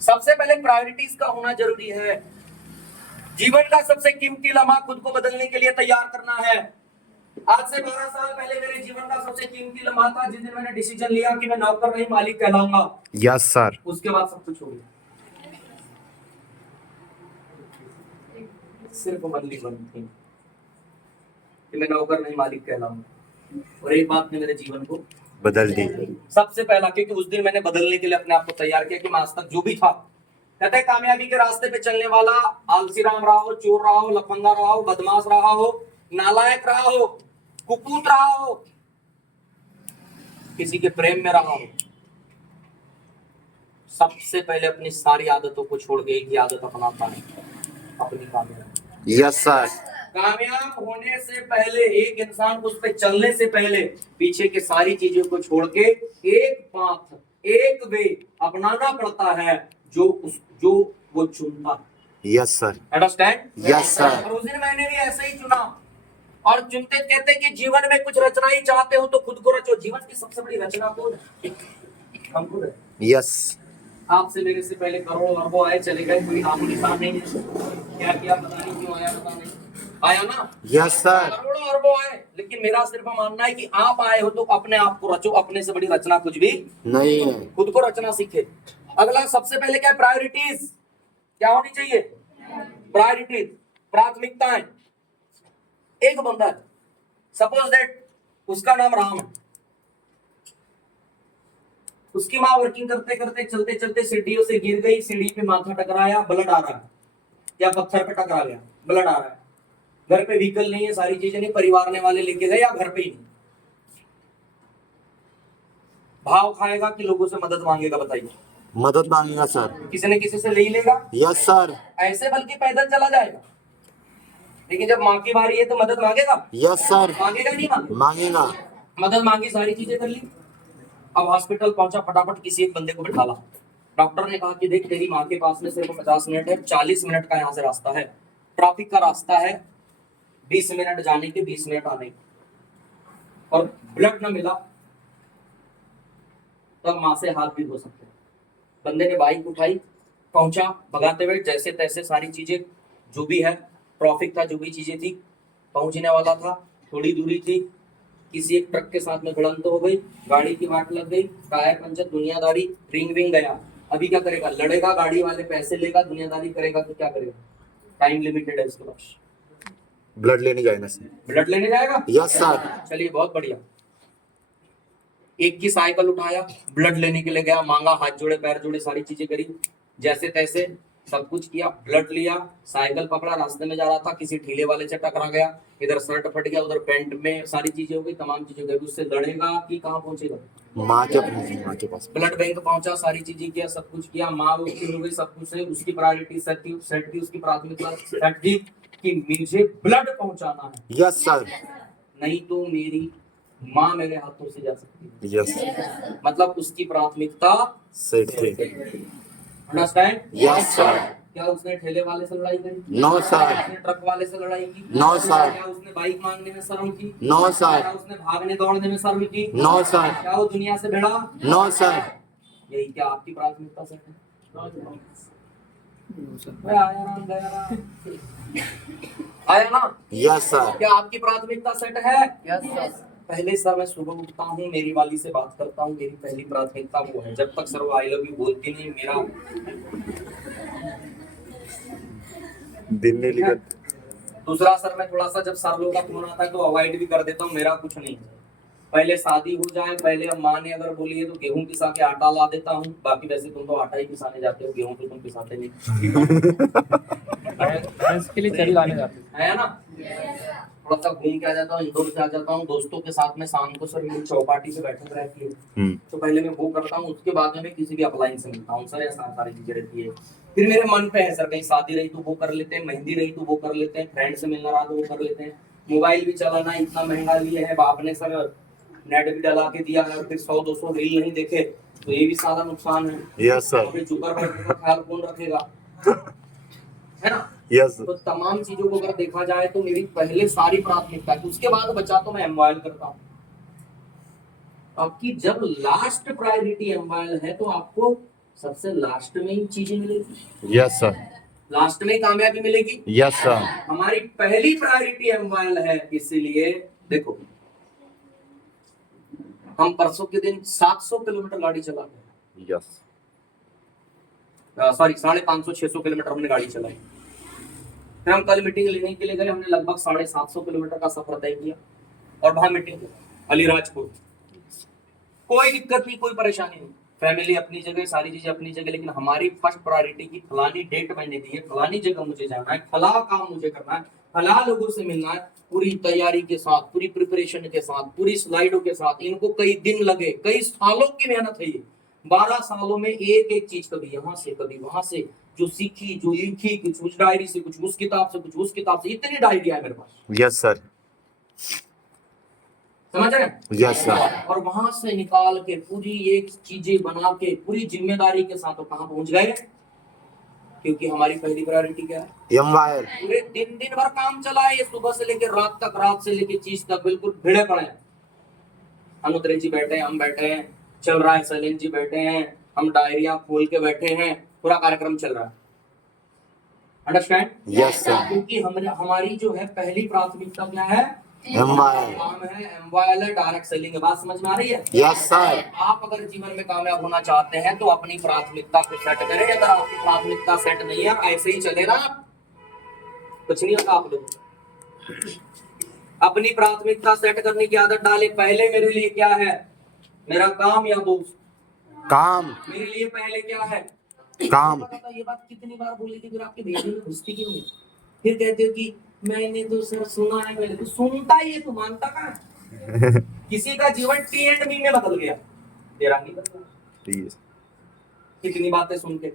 सबसे पहले प्रायोरिटीज का होना जरूरी है। जीवन का सबसे कीमती लम्हा खुद को बदलने के लिए तैयार करना है। आज से 12 साल पहले मेरे जीवन का सबसे कीमती लम्हा था जिस दिन मैंने डिसीजन लिया कि मैं नौकर नहीं मालिक कहलाऊंगा। Yes sir. उसके बाद सब कुछ हो गया। सिर्फ मनली बन थी कि मैं नौकर नहीं मालिक कहलाऊंगा, और एक बात ने मेरे जीवन को बदल दी। सबसे पहला, क्योंकि उस दिन मैंने बदलने के लिए अपने आप को तैयार किया कि मैं आज तक जो भी था, कहते हैं कामयाबी के रास्ते पे चलने वाला आलसी राम रहा हो, चोर रहा हो, लफंगा रहा हो, बदमाश रहा हो, नालायक रहा हो, कुपूत रहा हो, किसी के प्रेम में रहा हो, सबसे पहले अपनी सारी आदतों को छोड़ के एक ही आदत अपनाता है, अपनी कामयाबी। Yes sir. कामयाब होने से पहले एक इंसान उस पे चलने से पहले पीछे के सारी चीजों को छोड़ के एक पाथ, एक वे अपनाना पड़ता है जो वो चुनता है। Yes sir. Understand? Yes sir. और उस दिन मैंने भी ऐसे ही चुना, और चुनते कहते कि जीवन में कुछ रचना ही चाहते हो तो खुद को रचो। जीवन की सबसे बड़ी रचना कौन है? हम खुद है। यस। आपसे मेरे से पहले करोड़ों अरबों आए चले गए, कोई नामो निशान नहीं है। क्या किया पता नहीं, क्यों आया पता नहीं, आया ना? Yes sir. करोड़ों अरबों आए, लेकिन मेरा सिर्फ मानना है कि आप आए हो तो अपने आप को रचो। अपने से बड़ी रचना कुछ भी नहीं है। खुद को रचना सीखे। अगला सबसे पहले क्या? प्रायोरिटीज। क्या होनी चाहिए? प्रायोरिटीज, प्राथमिकताएं। एक बंदा है, सपोज दैट उसका नाम राम है, उसकी माँ वर्किंग करते करते चलते चलते सीढ़ियों से गिर गई, सीढ़ी पे माथा टकराया, ब्लड आ रहा है, या पत्थर पे टकरा गया, ब्लड आ रहा है। घर पे व्हीकल नहीं है, सारी चीजें नहीं, परिवार ने वाले लेके गए, या घर पे ही नहीं। भाव खाएगा कि लोगों से मदद मांगेगा? बताइए। मदद मांगेगा सर। किसी न किसी से ले ही लेगा। Yes sir. ऐसे बल्कि पैदल चला जाएगा, लेकिन जब माँ की बारी है तो मदद मांगेगा। Yes sir. मांगेगा नहीं? मांगेगा। मदद मांगी, सारी चीजें कर ली। अब हॉस्पिटल पहुंचा, फटाफट किसी एक बंदे को बिठाला। डॉक्टर ने कहा कि देख, तेरी माँ के पास में सिर्फ 50 मिनट है, 40 मिनट का यहाँ से रास्ता है, ट्रैफिक का रास्ता है, 20 मिनट जाने के, 20 मिनट आने के, और ब्लड न मिला तब माँ से हाथ भी धो सकते हैं। बंदे ने बाइक उठाई, पहुंचा, भगाते हुए जैसे तैसे सारी चीजें जो भी है, ट्रैफिक था, जो भी चीजें थी, पहुंचने वाला था, थोड़ी दूरी थी, किसी एक ट्रक के साथ में भिड़ंत हो गई, गाड़ी की वाट लग गई, टायर पंचर, दुनियादारी, रिंग विंग गया। अभी क्या करेगा? लड़ेगा, गाड़ी वाले पैसे लेगा, दुनियादारी करेगा, तो क्या करेगा? टाइम लिमिटेड है उसके पास। ब्लड लेने जाएगा सर। ब्लड लेने जाएगा? Yes sir. चलिए, बहुत बढ़िया। एक की साइकिल उठाया, ब्लड लेने के लिए गया, मांगा, हाथ जोड़े, पैर जोड़े, सारी चीजें करी, जैसे तैसे सब कुछ किया, ब्लड लिया, साइकिल पकड़ा, रास्ते में जा रहा था, किसी ठेले वाले से टकरा गया, इधर शर्ट फट गया, उधर पैंट में सारी चीजें हो गई, तमाम चीजें हो गई। उससे लड़ेगा कि कहाँ पहुंचेगा? माँ के पास। ब्लड बैंक पहुंचा, सारी चीजें किया, सब कुछ किया, माँ उसकी हो गई, सब कुछ है, उसकी प्रायोरिटी सेट की, उसकी प्राथमिकता सेट की कि मुझे ब्लड पहुंचाना है। Yes sir. नहीं तो मेरी माँ मेरे हाथों से जा सकती है। यस। मतलब उसकी प्राथमिकता सेट थी। अंडरस्टैंड? Yes sir. क्या उसने ठेले वाले से लड़ाई करी? No sir. उसने ट्रक वाले से लड़ाई की? No sir. क्या उसने बाइक मांगने में शर्म की? No sir. क्या उसने भागने दौड़ने में शर्म की? No sir. क्या वो दुनिया से भिड़ा? No sir. यही क्या आपकी प्राथमिकता सेट है? आया राम, गया राम। आया ना? Yes sir. क्या आपकी प्राथमिकता सेट है? Yes sir. पहले सर मैं सुबह उठता हूँ, मेरी वाली से बात करता हूँ, मेरी पहली प्राथमिकता वो है। जब तक सर वो आई लव यू बोलती नहीं, मेरा दिन नहीं निकलता। दूसरा सर, मैं थोड़ा सा जब सर लोग का फोन आता है तो अवॉइड भी कर देता हूँ, मेरा कुछ नहीं। पहले शादी हो जाए, पहले अब माँ ने अगर बोली है तो गेहूं पिसा के आटा ला देता हूँ। बाकी वैसे तुम तो आटा ही पिसाने जाते हो, गेहूं तो तुम पिसाते नहीं। भैंस के लिए चरी लाने जाते है ना? थोड़ा सा घूम के आ जाता हूँ, इंदौर से आ जाता हूँ, दोस्तों के साथ में शाम को सर मेरी चौपाटी पे बैठक रहती है, तो पहले मैं वो करता हूँ, उसके बाद में मैं किसी भी अप्लायंस से मिलता हूँ सर, ऐसा सारी चीजें रहती है। फिर मेरे मन पे है सर, कहीं शादी रही तो वो कर लेते हैं, मेहंदी रही तो वो कर लेते हैं, फ्रेंड से मिलना रहा तो वो कर लेते हैं, मोबाइल भी चलाना इतना महंगा लिए है, बाप ने सर नेट भी डला के दिया है, फिर 100-200 रील नहीं देखे तो ये भी सारा नुकसान है। Yes sir. फिर जुकरबर्ग का ख्याल कौन रखेगा? है ना? यस। तो तमाम चीजों को अगर देखा जाए तो मेरी पहले सारी प्राथमिकता है, उसके बाद बचा तो मैं एमवाइल करता हूँ। आपकी जब लास्ट प्रायोरिटी एमवाइल है तो आपको सबसे लास्ट में ही चीजें मिलेगी, यस सर, लास्ट में कामयाबी मिलेगी। यस सर, हमारी पहली प्रायोरिटी एमवाइल है, इसीलिए देखो हम परसों के दिन 700 किलोमीटर गाड़ी चला गए, यस, सॉरी 550-600 किलोमीटर हमने गाड़ी चलाई। फिर हम कल मीटिंग लेने के लिए गए, हमने लगभग 750 किलोमीटर का सफर तय किया और वहां मीटिंग अलीराजपुर। कोई दिक्कत नहीं, कोई परेशानी नहीं, फैमिली अपनी जगह, सारी चीजें अपनी जगह, लेकिन हमारी फर्स्ट प्रायोरिटी की फलानी डेट मैंने दी है, फलानी जगह मुझे जाना है, फला काम मुझे करना है, फला लोगों से मिलना है, पूरी तैयारी के साथ, पूरी प्रिपरेशन के साथ, पूरी स्लाइडों के साथ। इनको कई दिन लगे, कई सालों की मेहनत है ये, 12 सालों में एक एक चीज, कभी यहाँ से कभी वहां से, जो सीखी, जो लिखी, कुछ उस डायरी से, कुछ उस किताब से, कुछ उस किताब से, इतनी डायरी है मेरे पास, यस सर, समझ रहे हैं? यस सर, और वहां से निकाल के पूरी एक चीजें बना के पूरी जिम्मेदारी के साथ तो कहां पहुंच गए, क्योंकि हमारी पहली प्रायोरिटी क्या है, एमवाइल, पूरे दिन भर काम चला है, ये सुबह से लेकर रात तक, रात से लेकर चीज तक, बिल्कुल भिड़े पड़े हैं। अनुत्तरे जी बैठे हैं, हम बैठे हैं, चल रहा है, सैलेंद्र जी बैठे हैं, हम डायरिया खोल के बैठे हैं, पूरा कार्यक्रम चल रहा है। अंडरस्टैंड? यस सर, क्योंकि हमारी जो है पहली प्राथमिकता क्या है, एमवाइल, काम है, एमवाइल है, डायरेक्ट सेलिंग है। बात समझ में आ रही है? यस सर, आप अगर जीवन में कामयाब होना चाहते हैं तो अपनी प्राथमिकता को सेट करें। अगर आपकी प्राथमिकता सेट नहीं है, ऐसे ही चले ना, कुछ नहीं होगा आप लोग। अपनी प्राथमिकता सेट करने की आदत डालें। पहले मेरे लिए क्या है, मेरा काम या दोस्त? काम, मेरे लिए पहले क्या है, काम, ये बात कितनी बार बोली थी, फिर आपके भेजने में घुसती क्यों नहीं? फिर कहते हो कि मैंने तो सर सुना है, मैंने तो सुनता ही है, तू मानता कहाँ है? किसी का जीवन टी एंड मी में बदल गया, तेरा नहीं बदला। कितनी बातें सुन के,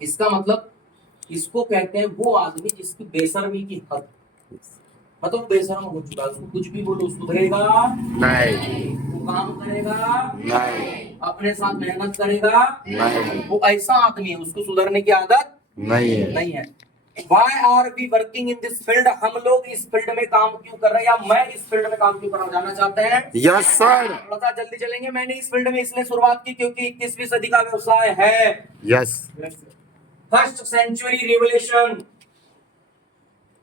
इसका मतलब इसको कहते हैं वो आदमी जिसकी बेशर्मी की हद, मतलब बेशर्म हो चुका है, उसको कुछ भी बोलो सुधरेगा नहीं, वो काम करेगा नहीं, अपने साथ मेहनत करेगा नहीं, वो ऐसा आदमी है, उसको सुधरने की आदत नहीं है, नहीं है। Why are we working in this field? हम लोग इस फील्ड में काम क्यों कर रहे हैं, या मैं इस फील्ड में काम क्यों करना जानना चाहते हैं? यस सर, थोड़ा सा जल्दी चलेंगे। मैंने इस फील्ड में इसलिए शुरुआत की क्योंकि 21वीं सदी का व्यवसाय है, यस, फर्स्ट सेंचुरी रिवोल्यूशन।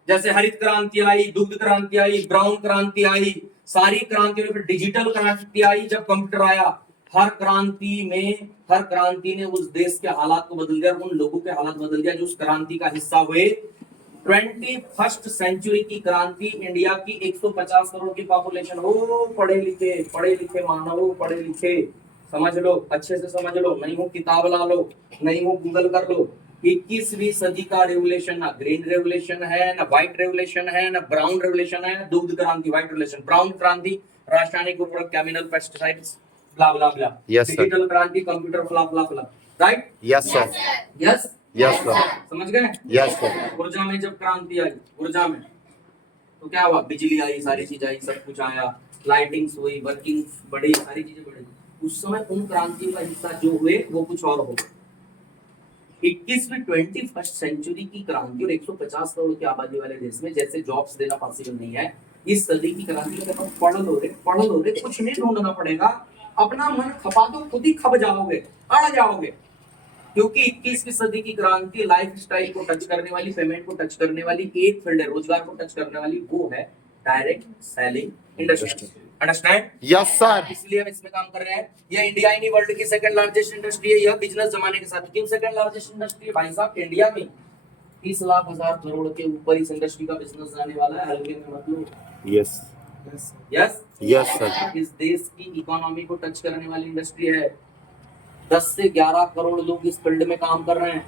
जैसे हरित क्रांति आई, दुग्ध क्रांति आई, ब्राउन क्रांति आई, सारी क्रांतियों में डिजिटल क्रांति आई, जब कंप्यूटर आया। हर क्रांति ने उस देश के हालात को बदल दिया, उन लोगों के हालात बदल दिया जो उस क्रांति का हिस्सा हुए। 21st सेंचुरी की क्रांति, इंडिया की 150 करोड़ की पॉपुलेशन हो, पढ़े लिखे मानव, पढ़े लिखे, समझ लो, अच्छे से समझ लो, नहीं हो किताब ला लो, नहीं हो गूगल कर लो। 21वीं सदी का रेवोल्यूशन ना ग्रीन रेवोल्यूशन है, ना व्हाइट रेवोल्यूशन है, ना ब्राउन रेवोल्यूशन है। दुग्ध क्रांति व्हाइट रेवोल्यूशन, ब्राउन क्रांति रासायनिक उर्वरक, chemical pesticides, blah blah blah. Yes, sir. Digital क्रांति computer, blah blah blah, right? Yes sir, yes yes sir, समझ गए? यस सर, ऊर्जा में जब क्रांति आई, ऊर्जा में तो क्या हुआ, बिजली आई, सारी चीज आई, सब कुछ आया, लाइटिंग्स हुई, वर्किंग बढ़ी, सारी चीजें बढ़ी। उस समय उन क्रांतियों का हिस्सा जो हुए वो कुछ और हो। 21वीं सेंचुरी की क्रांति और 150 करोड़ की आबादी वाले देश में जैसे जॉब्स देना पॉसिबल नहीं है, इस सदी की क्रांति में पढ़ लो रे, कुछ नहीं ढूंढना पड़ेगा, अपना मन खपा दो, खुद ही खप जाओगे, अड़ जाओगे। क्योंकि 21वीं सदी की क्रांति लाइफ स्टाइल को टच करने वाली, पेमेंट को टच करने वाली एक फील्ड है, रोजगार को टच करने वाली, वो है direct selling industry. Understand? Yes sir, इसलिए हम इसमें काम कर रहे हैं। ये इंडिया ही नहीं, वर्ल्ड की सेकंड लार्जेस्ट इंडस्ट्री है। यह बिजनेस जमाने के साथ क्यों सेकंड लार्जेस्ट इंडस्ट्री है भाई साहब? इंडिया में 30 लाख हजार करोड़ के ऊपर इस इंडस्ट्री का बिजनेस जाने वाला है, हल्के में मत लो। यस, यस यस सर, इस देश की इकोनॉमी को टच करने वाली इंडस्ट्री है। 10 से 11 करोड़ लोग इस फील्ड में काम कर रहे हैं।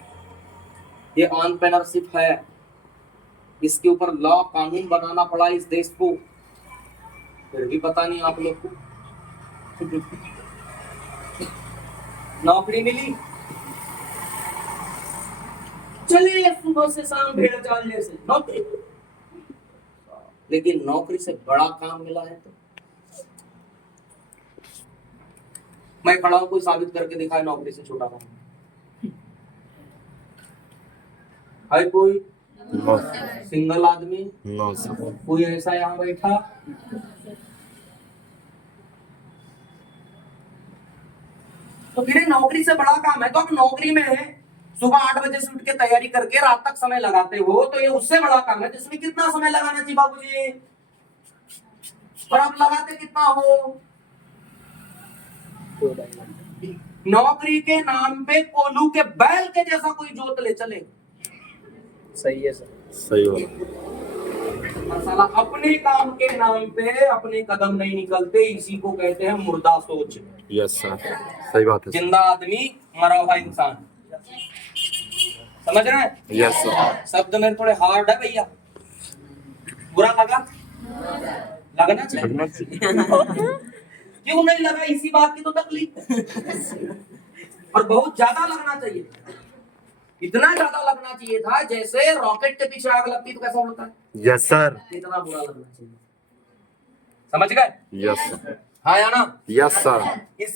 ये एंटरप्रेन्योरशिप है, इसके ऊपर लॉ कानून बनाना पड़ा इस देश को, फिर भी पता नहीं आप लोग को नौकरी मिली, चले सुबह से शाम भेड़ चाल जैसे नौकरी, लेकिन नौकरी से बड़ा काम मिला है तो मैं खड़ा हूं, कोई साबित करके दिखाए नौकरी से छोटा काम है? कोई नो सिंगल आदमी, नो सर, कोई ऐसा यहाँ बैठा? तो फिर ये नौकरी से बड़ा काम है। तो आप नौकरी में है, सुबह 8 बजे से उठ के तैयारी करके रात तक समय लगाते हो, तो ये उससे बड़ा काम है। तो इसमें कितना समय लगाना चाहिए बाबूजी? और आप लगाते कितना हो? नौकरी के नाम पे कोल्हू के बैल के जैसा कोई जोत ले चले। सही है सर। सही बात। और साला अपने काम के नाम पे अपने कदम नहीं निकलते, इसी को कहते हैं मुर्दा सोच। यस सर, सही बात है। जिंदा आदमी मरा हुआ इंसान, समझ रहे हैं? Yes sir. शब्द मेरे थोड़े हार्ड है भैया, बुरा लगा? लगना चाहिए। क्यों नहीं लगा? इसी बात की तो तकलीफ। और बहुत ज्यादा लगना चाहिए, इतना ज्यादा लगना चाहिए था जैसे रॉकेट के पीछे आग लगती तो कैसा होता है। Yes sir. इतना बुरा लगना चाहिए, समझ गए? Yes sir. हाँ या ना? Yes sir.